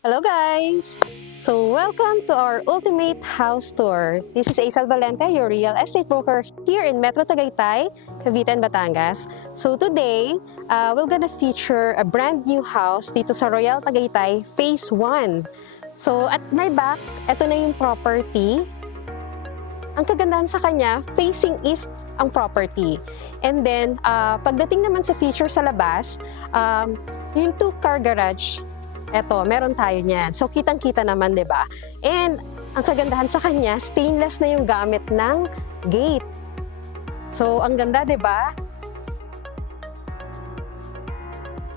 Hello guys! So welcome to our ultimate house tour. This is Aisal Valente, your real estate broker here in Metro Tagaytay, Cavite and Batangas. So today, we're gonna feature a brand new house dito sa Royal Tagaytay Phase 1. So at my back, ito na yung property. Ang kagandahan sa kanya, facing east ang property. And then, pagdating naman sa feature sa labas, yung 2-car garage, eto, meron tayo niyan. So, kitang-kita naman, di ba? And, ang kagandahan sa kanya, stainless na yung gamit ng gate. So, ang ganda, di ba?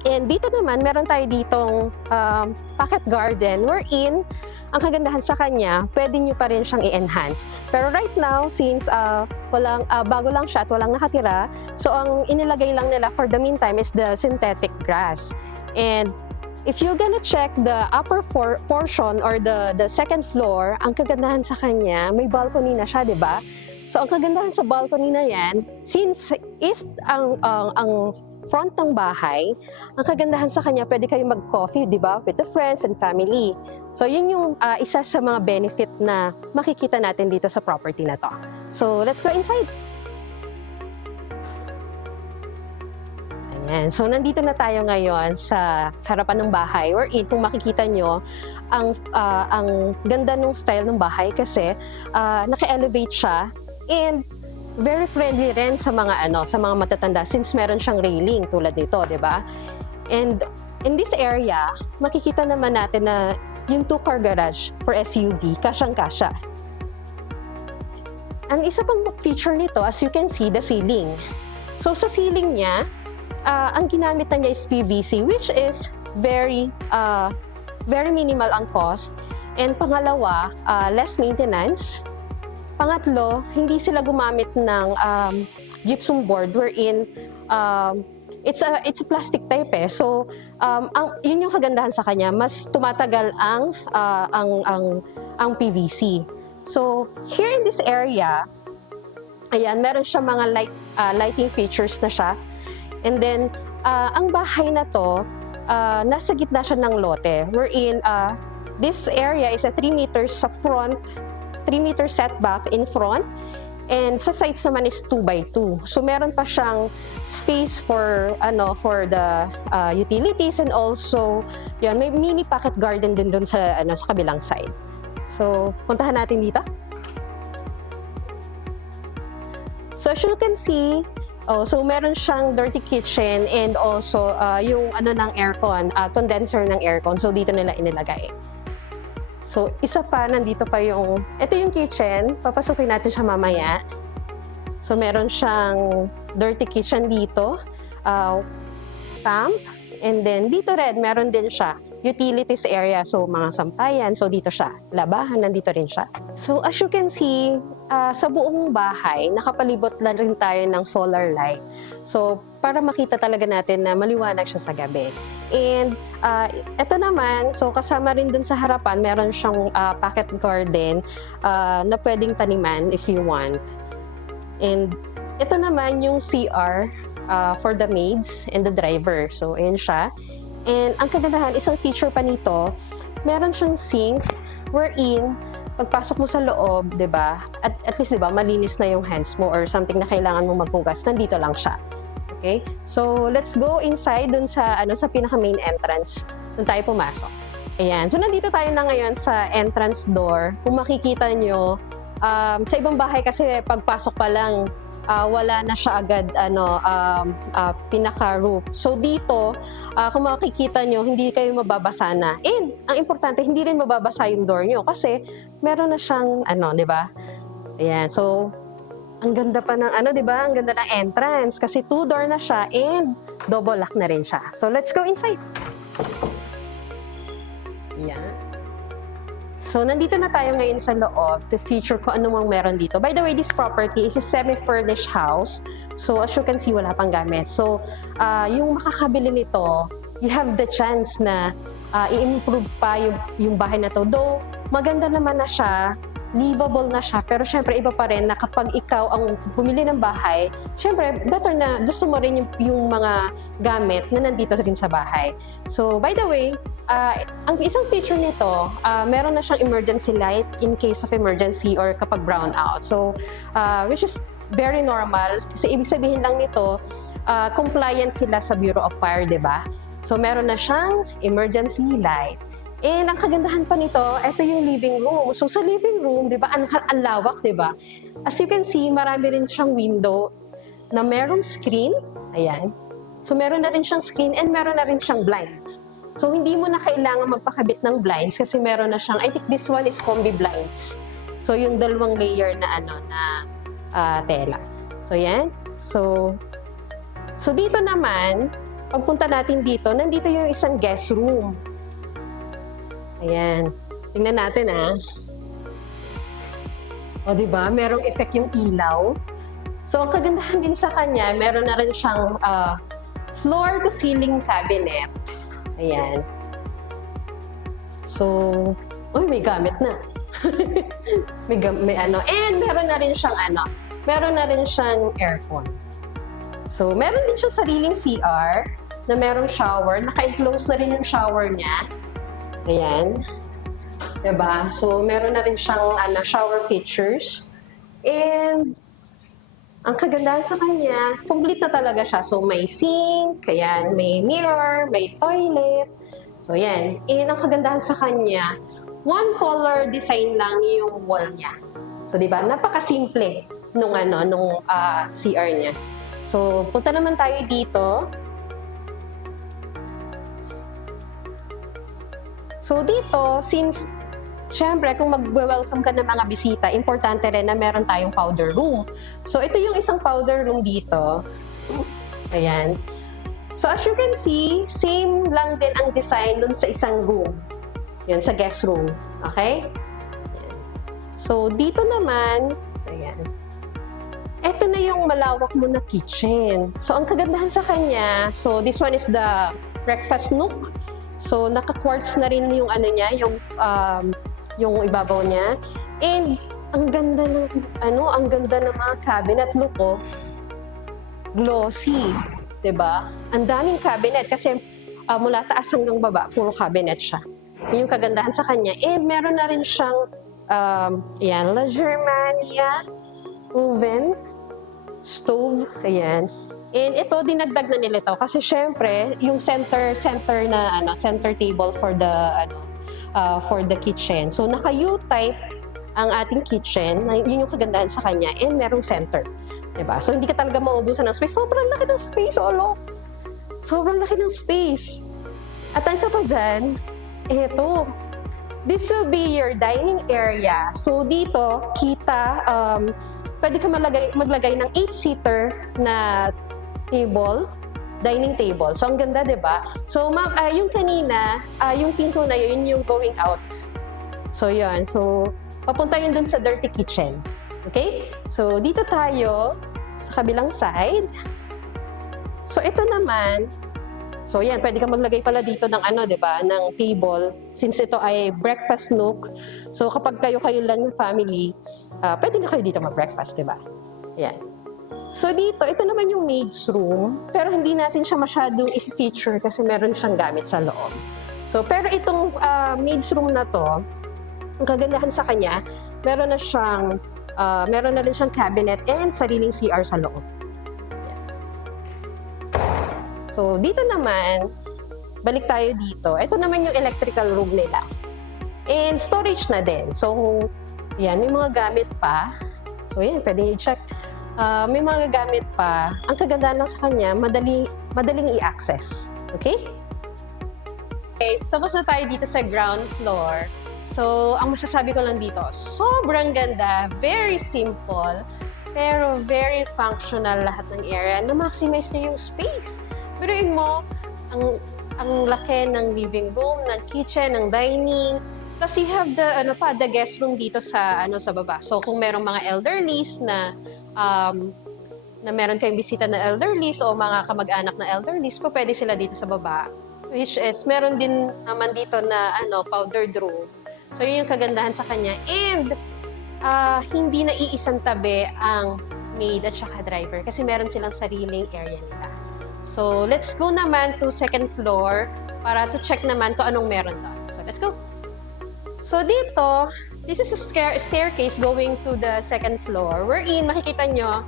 And dito naman, meron tayo ditong pocket garden wherein, ang kagandahan sa kanya, pwede nyo pa rin siyang i-enhance. Pero right now, since bago lang siya at walang nakatira, so ang inilagay lang nila for the meantime is the synthetic grass. And if you're gonna check the upper portion or the second floor, ang kagandahan sa kanya, may balcony na siya, di ba? So ang kagandahan sa balcony na yan, since east ang front ng bahay, ang kagandahan sa kanya, pwede kayo mag-coffee, di ba? With the friends and family. So yun yung isa sa mga benefit na makikita natin dito sa property na to. So let's go inside. Ayan. So, nandito na tayo ngayon sa harapan ng bahay wherein kung makikita nyo, ang ganda ng style ng bahay kasi naka-elevate siya and very friendly rin sa mga matatanda since meron siyang railing tulad nito, di ba? And in this area, makikita naman natin na yung 2-car garage for SUV, kasyang-kasya. Ang isa pang feature nito, as you can see, the ceiling. So, sa ceiling niya, ang ginamit na niya is PVC, which is very minimal ang cost. And pangalawa, less maintenance. Pangatlo, hindi sila gumamit ng gypsum board wherein it's a plastic type eh. So, yun yung kagandahan sa kanya, mas tumatagal ang PVC. So, here in this area, ayan, meron siya mga lighting features na siya. And then, ang bahay na to, nasa gitna siya ng lote, wherein this area is a 3 meters sa front, 3 meter setback in front, and sa sides naman is 2x2. So, meron pa siyang space for the utilities and also, yun, may mini pocket garden din dun sa kabilang side. So, puntahan natin dito. So, as you can see, so meron siyang dirty kitchen and also yung ng aircon, condenser ng aircon. So dito nila inilagay. So isa pa, nandito pa ito yung kitchen. Papasukin natin siya mamaya. So meron siyang dirty kitchen dito, pump, and then dito red, meron din siya utilities area, so mga sampayan, so dito siya, labahan, nandito rin siya. So as you can see, sa buong bahay, nakapalibot na rin tayo ng solar light. So para makita talaga natin na maliwanag siya sa gabi. And ito naman, so kasama rin dun sa harapan, meron siyang pocket garden na pwedeng taniman if you want. And ito naman yung CR for the maids and the driver. So ayan siya. And ang kagandahan, isang feature pa nito, meron siyang sink wherein pagpasok mo sa loob, 'di ba? At least 'di ba, malinis na yung hands mo or something na kailangan mo maghugas, nandito lang siya. Okay? So, let's go inside dun sa pinaka main entrance. Doon tayo pumasok. Ayan. So, nandito tayo na ngayon sa entrance door. Kung makikita nyo, sa ibang bahay kasi pagpasok pa lang, wala na siya agad pinaka-roof. So dito, kung makikita nyo, hindi kayo mababasa na. And ang importante, hindi rin mababasa yung door nyo kasi meron na siyang di ba? Ayan. So ang ganda pa ng di ba? Ang ganda ng entrance kasi 2-door na siya and double lock na rin siya. So let's go inside. Ayan. So, nandito na tayo ngayon sa loob to feature kung ano mang meron dito. By the way, this property is a semi-furnished house. So, as you can see, wala pang gamit. So, yung makakabili nito, you have the chance na i-improve pa yung bahay na to. Though, maganda naman na siya, livable na siya. Pero syempre, iba pa rin na kapag ikaw ang bumili ng bahay, syempre, better na gusto mo rin yung mga gamit na nandito rin sa bahay. So, by the way, ang isang feature nito, meron na siyang emergency light in case of emergency or kapag brown out. So, which is very normal. Kasi ibig sabihin lang nito, compliant sila sa Bureau of Fire, di ba? So, meron na siyang emergency light. And ang kagandahan pa nito, ito yung living room. So sa living room, di ba, ang lawak, di ba? As you can see, marami rin siyang window na merong screen. Ayan. So meron na rin siyang screen and meron na rin siyang blinds. So hindi mo na kailangan magpakabit ng blinds kasi meron na siyang, I think this one is combi blinds. So yung dalawang layer na tela. So yan. So dito naman, pagpunta natin dito, nandito yung isang guest room. Ayan. Tingnan natin, O, diba? Merong effect yung ilaw. So, ang kagandahan din sa kanya, meron na rin siyang floor-to-ceiling cabinet. Ayan. So, may gamit na. may ano. And meron na rin siyang meron na rin siyang aircon. So, meron din siyang sariling CR na merong shower. Naka-enclose na rin yung shower niya. Ayan. Diba? So, meron na rin siyang shower features. And, ang kagandahan sa kanya, complete na talaga siya. So, may sink, ayan, may mirror, may toilet. So, ayan. And, ang kagandahan sa kanya, one color design lang yung wall niya. So, diba? Napakasimple nung CR niya. So, punta naman tayo dito. So dito, since syempre kung mag-welcome ka ng mga bisita, importante rin na meron tayong powder room. So ito yung isang powder room dito. Ayan. So as you can see, same lang din ang design dun sa isang room. Yan, sa guest room. Okay? Ayan. So dito naman, ayan. Ito na yung malawak mo na kitchen. So ang kagandahan sa kanya, so this one is the breakfast nook. So, naka-quartz na rin yung yung ibabaw niya. And, ang ganda ng mga cabinet look, glossy, 'di ba? Ang daming cabinet kasi mula taas hanggang baba, puro cabinet siya. Yun yung kagandahan sa kanya. And meron na rin siyang La Germania oven, stove, ayan. And ito, dinagdag na nila ito kasi syempre, yung center table for the kitchen. So, naka U-type ang ating kitchen. Yun yung kagandahan sa kanya. And merong center. Diba? So, hindi ka talaga maubusan ng space. Sobrang laki ng space, Sobrang laki ng space. At ang isa pa dyan, ito. This will be your dining area. So, dito, pwede ka maglagay ng 8-seater na dining table. So, ang ganda, di ba? So, yung kanina, yung pinto na yun yung going out. So, yun. So, papunta yun dun sa dirty kitchen. Okay? So, dito tayo sa kabilang side. So, ito naman, so, yan. Pwede ka maglagay pala dito ng di ba? Ng table. Since ito ay breakfast nook. So, kapag kayo lang ng family, pwede na kayo dito mag-breakfast, di ba? Yan. So dito, ito naman yung maid's room, pero hindi natin siya masyadong i-feature kasi meron siyang gamit sa loob. So, pero itong maid's room na to, ang kagandahan sa kanya, meron na rin siyang cabinet and sariling CR sa loob. Yan. So, dito naman, balik tayo dito. Ito naman yung electrical room nila. And storage na din. So, yan, may mga gamit pa. So, yan, pwede i-check. May mga gamit pa. Ang kagandahan lang sa kanya, madaling i-access. Okay? Okay, so tapos na tayo dito sa ground floor. So, ang masasabi ko lang dito, sobrang ganda, very simple, pero very functional lahat ng area. Na-maximize niya yung space. Biruin mo, ang laki ng living room, ng kitchen, ng dining. Plus you have the guest room dito sa baba. So, kung merong mga elderlies na meron kayong bisita na elderlies o mga kamag-anak na elderlies, pwede sila dito sa baba. Which is, meron din naman dito na powdered room. So, yun yung kagandahan sa kanya. And, hindi na iisang tabi ang maid at saka driver kasi meron silang sariling area nila. So, let's go naman to second floor para to check naman kung anong meron doon. So, let's go. So, dito, this is a staircase going to the second floor wherein makikita nyo,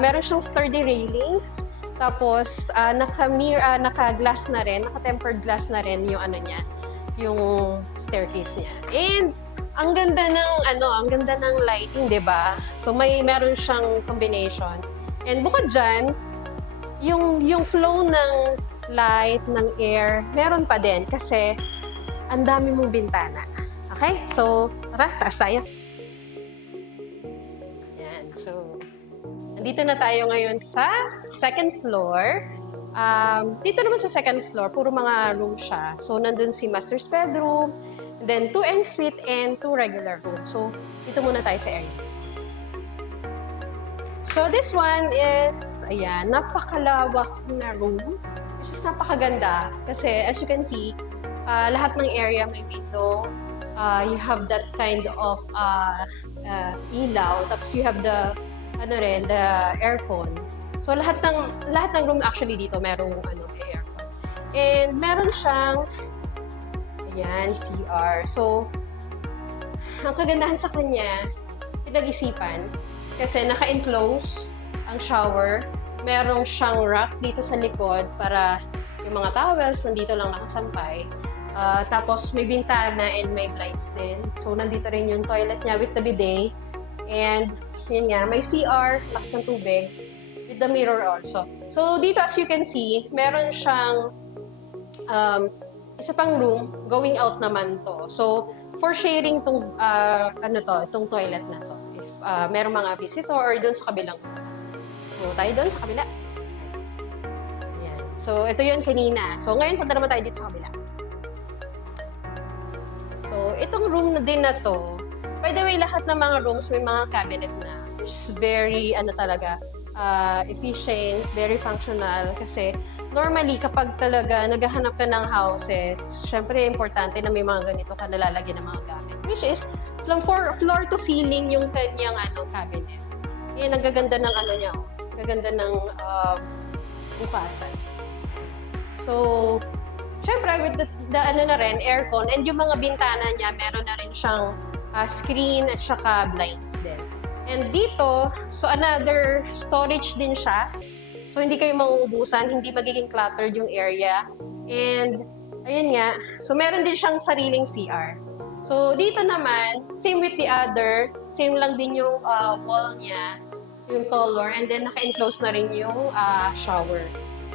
meron siyang sturdy railings. Tapos, naka-glass na rin, naka-tempered glass na rin yung ano niya, yung staircase niya. And, ang ganda ng lighting, 'di ba? So meron siyang combination. And bukod diyan, yung flow ng light, ng air, meron pa din kasi ang dami mong bintana. Okay? So, tara, taas tayo. Yan. So, nandito na tayo ngayon sa second floor. Dito naman sa second floor, puro mga room siya. So, nandun si master's bedroom, then 2 ensuite and 2 regular room. So, dito muna tayo sa area. So, this one is, ayan, napakalawak na room. Which is napakaganda. Kasi, as you can see, lahat ng area may window. You have that kind of ilaw. Tapos, you have the, the aircon. So, lahat ng room actually dito, merong aircon. And, meron siyang ayan, CR. So, ang kagandahan sa kanya, pinag-isipan. Kasi naka-enclose ang shower. Merong siyang rack dito sa likod para yung mga towels nandito lang nakasampay. Tapos may bintana and may blinds din. So, nandito rin yung toilet niya with the bidet. And, yun nga, may CR, lakas ng tubig, with the mirror also. So, dito as you can see, meron siyang isa pang room, going out naman to. So, for sharing itong toilet na to. If merong mga visitor or doon sa kabilang. So, tayo doon sa kabila. Ayan. So, ito yun kanina. So, ngayon punta naman tayo dito sa kabila. So, itong room na din na to, by the way, lahat ng mga rooms may mga cabinet na. Which is very, efficient, very functional. Kasi, normally, kapag talaga naghahanap ka ng houses, syempre, importante na may mga ganito ka nalalagyan ng mga gamit. Which is, from floor to ceiling yung kanyang cabinet. Yan, nagaganda ng niya. Nagaganda ng bukasan. So, syempre, with the aircon, and yung mga bintana niya, meron na rin siyang screen at saka blinds din. And dito, so another storage din siya. So, hindi kayo mauubusan, hindi magiging cluttered yung area. And, ayun nga, so meron din siyang sariling CR. So, dito naman, same with the other, same lang din yung wall niya, yung color, and then naka-enclose na rin yung shower.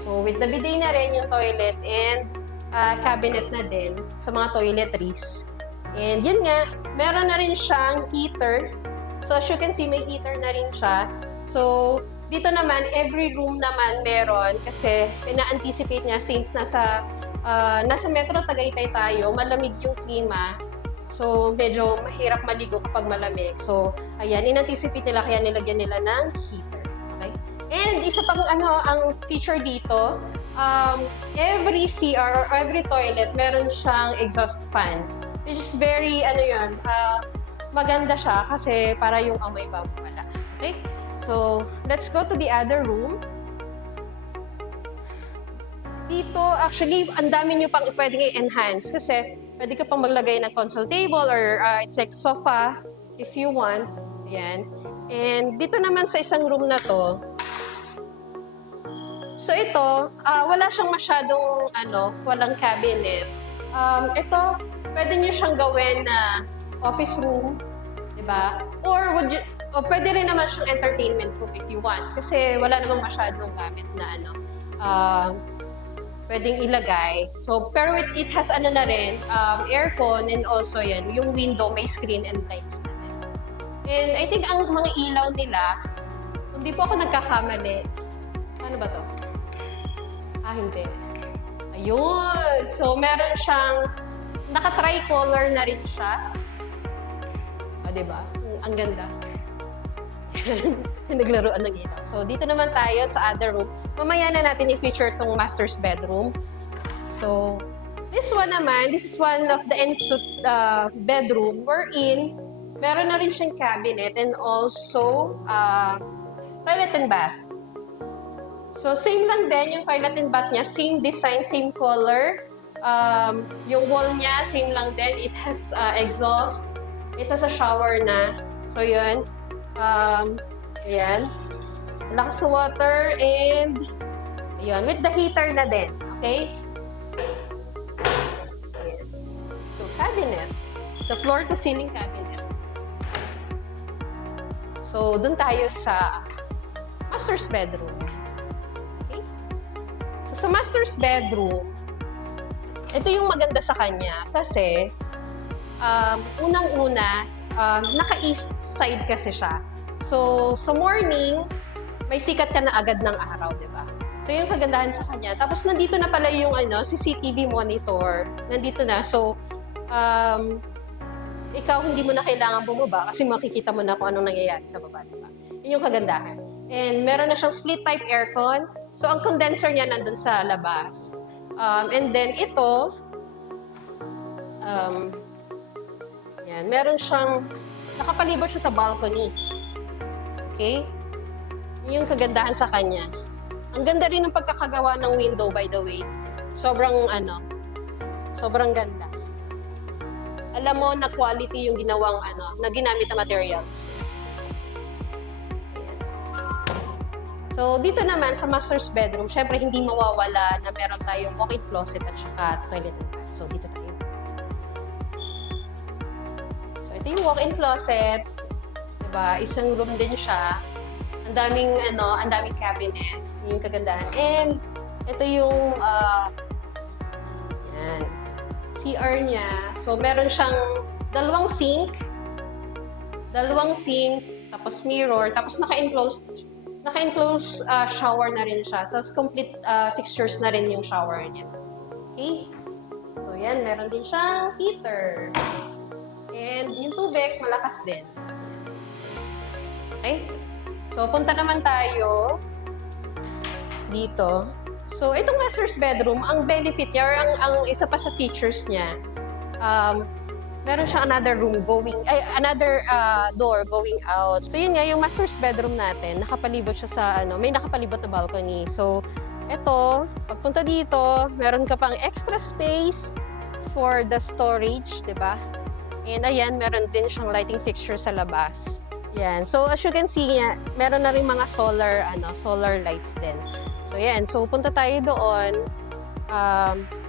So, with the bidet na rin yung toilet and cabinet na din sa mga toiletries. And yun nga, meron na rin siyang heater. So, as you can see, may heater na rin siya. So, dito naman, every room naman meron kasi ina-anticipate niya since nasa Metro Tagaytay tayo, malamig yung klima. So, medyo mahirap maligo kapag malamig. So, ayan, in-anticipate nila kaya nilagyan nila ng heater. Okay? And isa pang ang feature dito, every CR or every toilet, meron siyang exhaust fan. Which is very, maganda siya kasi para yung amoy bago pala. Okay? So, let's go to the other room. Dito, actually, ang dami nyo pang pwedeng i-enhance kasi pwede ka pang maglagay ng console table or it's like sofa if you want. Ayan. And dito naman sa isang room na to, so ito, wala siyang masyadong, walang cabinet. Ito, pwede nyo siyang gawin na office room, di ba? Or pwede rin naman siyang entertainment room if you want. Kasi wala namang masyadong gamit na pwedeng ilagay. So, pero it has aircon and also yan, yung window may screen and lights na din. And I think ang mga ilaw nila, hindi po ako nagkakamali. Ano ba to? Hindi. Ayun! So, meron siyang, naka-tricolor na rin siya. Diba? Ang ganda. Naglaruan ng ilaw. So, dito naman tayo sa other room. Mamaya na natin i-feature itong master's bedroom. So, this one naman, this is one of the ensuite bedroom wherein Meron na rin siyang cabinet and also toilet and bath. So, same lang din yung toilet and bath niya. Same design, same color. Yung wall niya, same lang din. It has exhaust. It has a shower na. So, yun. Ayan. Lakas na water and yun. With the heater na din. Okay? Ayan. So, cabinet. The floor-to-ceiling cabinet. So, dun tayo sa master's bedroom. Okay? So, sa master's bedroom, ito yung maganda sa kanya kasi unang-una, naka-east side kasi siya. So, sa morning, may sikat ka na agad ng araw, di ba? So, yung kagandahan sa kanya. Tapos, nandito na pala yung CCTV monitor. Nandito na. So, ikaw hindi mo na kailangan bumaba kasi makikita mo na kung anong nangyayari sa baba, di ba? Yun yung kagandahan. And meron na siyang split-type aircon. So, ang condenser niya nandun sa labas. And then ito, yan, meron siyang, nakapalibot siya sa balcony. Okay? Yun yung kagandahan sa kanya. Ang ganda rin ng pagkakagawa ng window, by the way. Sobrang ganda. Alam mo na quality yung ginawang, na ginamit na materials. So, dito naman sa master's bedroom, syempre hindi mawawala na meron tayong walk-in closet at saka toilet and bath. So, dito tayo. So, ito yung walk-in closet. Diba? Isang room din siya. Ang daming cabinet. Yung kagandahan. And, ito yung, yan, CR niya. So, meron siyang dalawang sink, tapos mirror, tapos naka-enclosed shower na rin siya. Tapos complete fixtures na rin yung shower niya. Okay? So, yan. Meron din siyang heater. And yung tubig, malakas din. Okay? So, punta naman tayo dito. So, itong master's bedroom, ang benefit niya, or ang isa pa sa features niya, meron siyang another door going out. So yun nga, yung master's bedroom natin, nakapalibot siya sa may nakapalibot na balcony. So, eto, pagpunta dito, meron ka pang extra space for the storage, di ba? And ayan, meron din siyang lighting fixture sa labas. Yan. So, as you can see, meron na rin mga solar lights din. So, yan. So, punta tayo doon.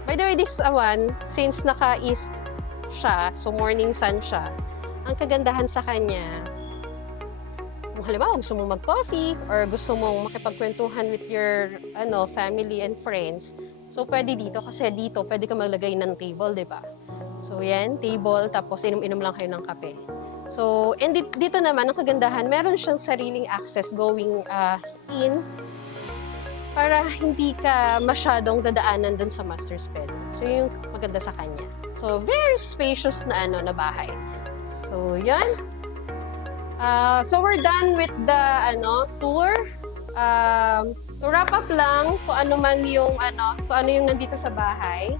By the way, this one, since naka-east siya, so morning sun siya, ang kagandahan sa kanya, kung halimbawa gusto mong mag-coffee or gusto mong makipagkwentuhan with your family and friends, so pwede dito kasi dito pwede ka maglagay ng table, di ba? So yan, table, tapos inom-inom lang kayo ng kape. So, and dito naman, ang kagandahan, meron siyang sariling access going in para hindi ka masyadong dadaanan dun sa master's bedroom. So, yung maganda sa kanya. So, very spacious na na bahay. So, yan. So, we're done with the tour. To wrap up lang kung ano man yung yung nandito sa bahay.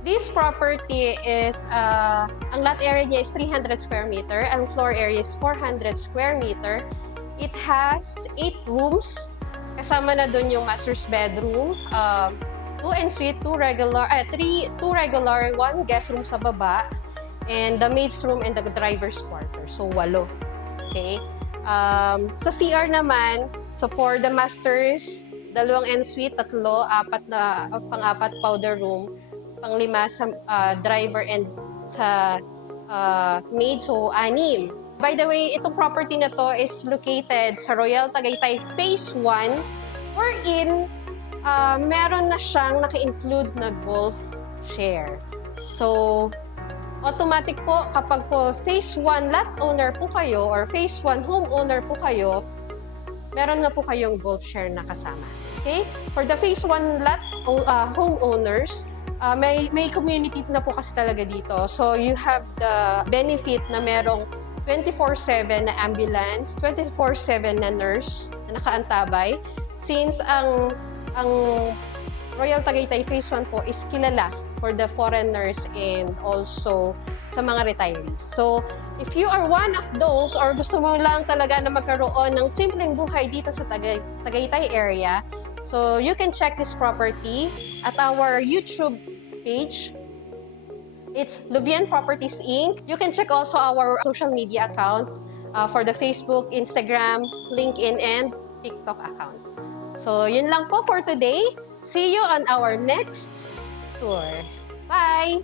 This property is ang lot area niya is 300 square meter, ang floor area is 400 square meter. It has 8 rooms. Kasama na doon yung master's bedroom. 2 ensuite, 2 regular, 1 guest room sa baba, and the maid's room and the driver's quarter. So, 8. Okay? Sa CR naman, so for the masters, 2 ensuite, 3, 4 pang-4 powder room, pang-5 sa driver and sa maid, so 6. By the way, itong property na to is located sa Royal Tagaytay Phase 1, wherein meron na siyang naka-include na golf share. So, automatic po kapag po Phase 1 lot owner po kayo or Phase 1 homeowner po kayo, meron na po kayong golf share na kasama. Okay? For the Phase 1 lot homeowners, may community na po kasi talaga dito. So, you have the benefit na merong 24/7 na ambulance, 24/7 na nurse na nakaantabay. Since ang Royal Tagaytay Phase 1 po is kilala for the foreigners and also sa mga retirees. So, if you are one of those or gusto mo lang talaga na magkaroon ng simpleng buhay dito sa Tagaytay area, so you can check this property at our YouTube page. It's Luvian Properties Inc. You can check also our social media account for the Facebook, Instagram, LinkedIn, and TikTok account. So, yun lang po for today. See you on our next tour. Bye!